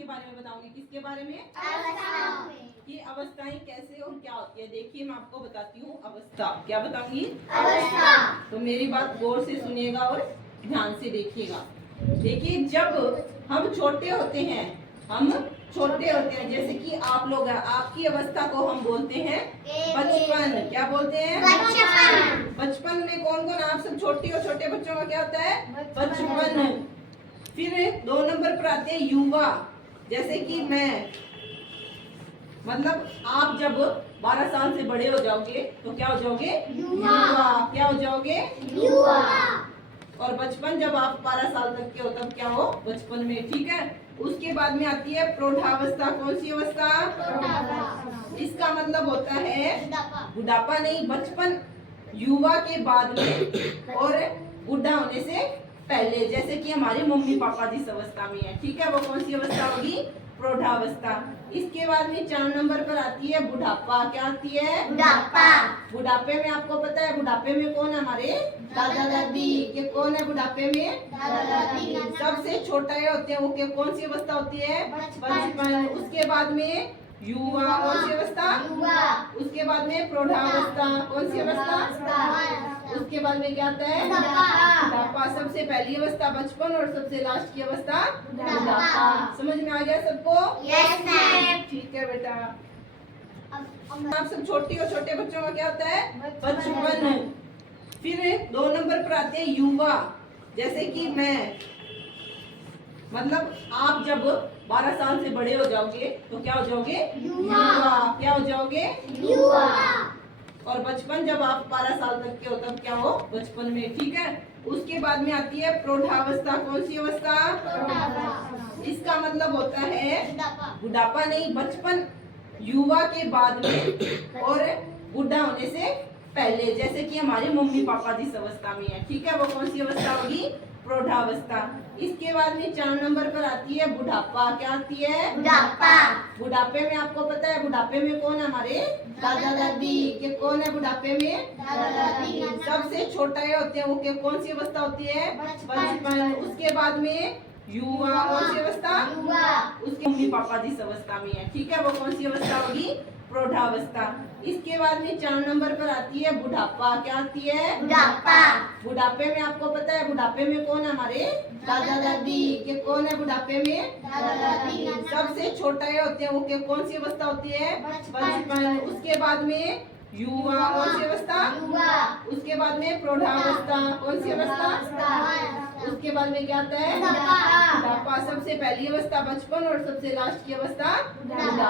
के बारे में बताऊंगी। किसके बारे में? कि अवस्थाएं कैसे और क्या होती है। देखिए मैं आपको बताती हूँ अवस्था। क्या बताऊंगी? अवस्था। तो मेरी बात गौर से सुनिएगा और ध्यान से देखिएगा। देखिए जब हम छोटे होते हैं, जैसे कि आप लोग हैं, आपकी अवस्था को हम बोलते हैं बचपन। क्या बोलते हैं? बचपन। बचपन में कौन कौन आप सब छोटे और छोटे बच्चों का क्या होता है? बचपन। फिर 2 नंबर पर आते हैं युवा, जैसे कि मैं, मतलब आप जब 12 साल से बड़े हो जाओगे तो क्या हो जाओगे? युवा। क्या हो जाओगे? युवा। और बचपन जब आप 12 साल तक के हो तब क्या हो? बचपन में। ठीक है। उसके बाद में आती है प्रौढ़ावस्था। कौन सी अवस्था? इसका मतलब होता है बुढ़ापा नहीं, बचपन युवा के बाद में और बुढ़ा होने से पहले, जैसे कि हमारे मम्मी पापा जिस अवस्था में है। ठीक है, वो कौन सी अवस्था होगी? प्रौढ़ावस्था। इसके बाद में 4 नंबर पर आती है बुढ़ापा। क्या आती है? बुढ़ापा। बुढ़ापे में आपको पता है बुढ़ापे में कौन है? हमारे दादा दादी। ये कौन है बुढ़ापे में? दादा दादी। सबसे छोटा ये होते हैं वो कौन सी अवस्था होती है? बचपन। उसके बाद में युवा। कौन सी अवस्था? युवा। उसके बाद में प्रौढ़ावस्था। कौन सी अवस्था? उसके बाद में क्या आता है? बुढ़ापा। सबसे पहली अवस्था बचपन और सबसे लास्ट की अवस्था बुढ़ापा। समझ में आ गया सबको? Yes ma'am. ठीक है बेटा। आप सब छोटी और छोटे बच्चों का क्या होता है? बचपन। फिर 2 नंबर पर आते हैं युवा, जैसे कि मैं, मतलब आप जब 12 साल से बड़े हो जाओगे तो क्या हो जाओगे? युवा। क्या हो जाओगे? युवा। और बचपन जब आप 12 साल तक के हो तब क्या हो? बचपन में। ठीक है। उसके बाद में आती है प्रौढ़ावस्था। कौन सी अवस्था? इसका मतलब होता है बुढ़ापा नहीं, बचपन युवा के बाद में और बुढ़ा होने से पहले, जैसे कि हमारे मम्मी पापा जिस अवस्था में है। ठीक है, वो कौन सी अवस्था होगी? प्रौढ़ावस्था। इसके बाद में 4 नंबर पर आती है बुढ़ापा। क्या आती है? बुढ़ापा। बुढ़ापे में आपको पता है बुढ़ापे में कौन है? हमारे दादा दादी। ये कौन है बुढ़ापे में? दादा दादी। सबसे छोटा ये होते हैं वो कौन सी अवस्था होती है? बचपन। उसके बाद में युवा। कौन सी अवस्था? युवा। उसके मम्मी पापा जिस अवस्था में है। ठीक है, वो कौन सी अवस्था होगी? प्रौढ़ावस्था। इसके बाद में 4 नंबर पर आती है बुढ़ापा। क्या आती है? बुढ़ापा। बुढ़ापे में आपको पता है बुढ़ापे में कौन है? हमारे दादा दादी। ये कौन है बुढ़ापे में? दादा दादी। सबसे छोटा ये होते हैं वो कौन सी अवस्था होती है? बचपन। उसके बाद में युवा। कौन सी अवस्था? युवा। उसके बाद में प्रौढ़ावस्था। कौन सी अवस्था? उसके बाद में क्या आता है? बुढ़ापा। बुढ़ापा। सबसे पहली अवस्था बचपन और सबसे लास्ट की अवस्था बुढ़ापा।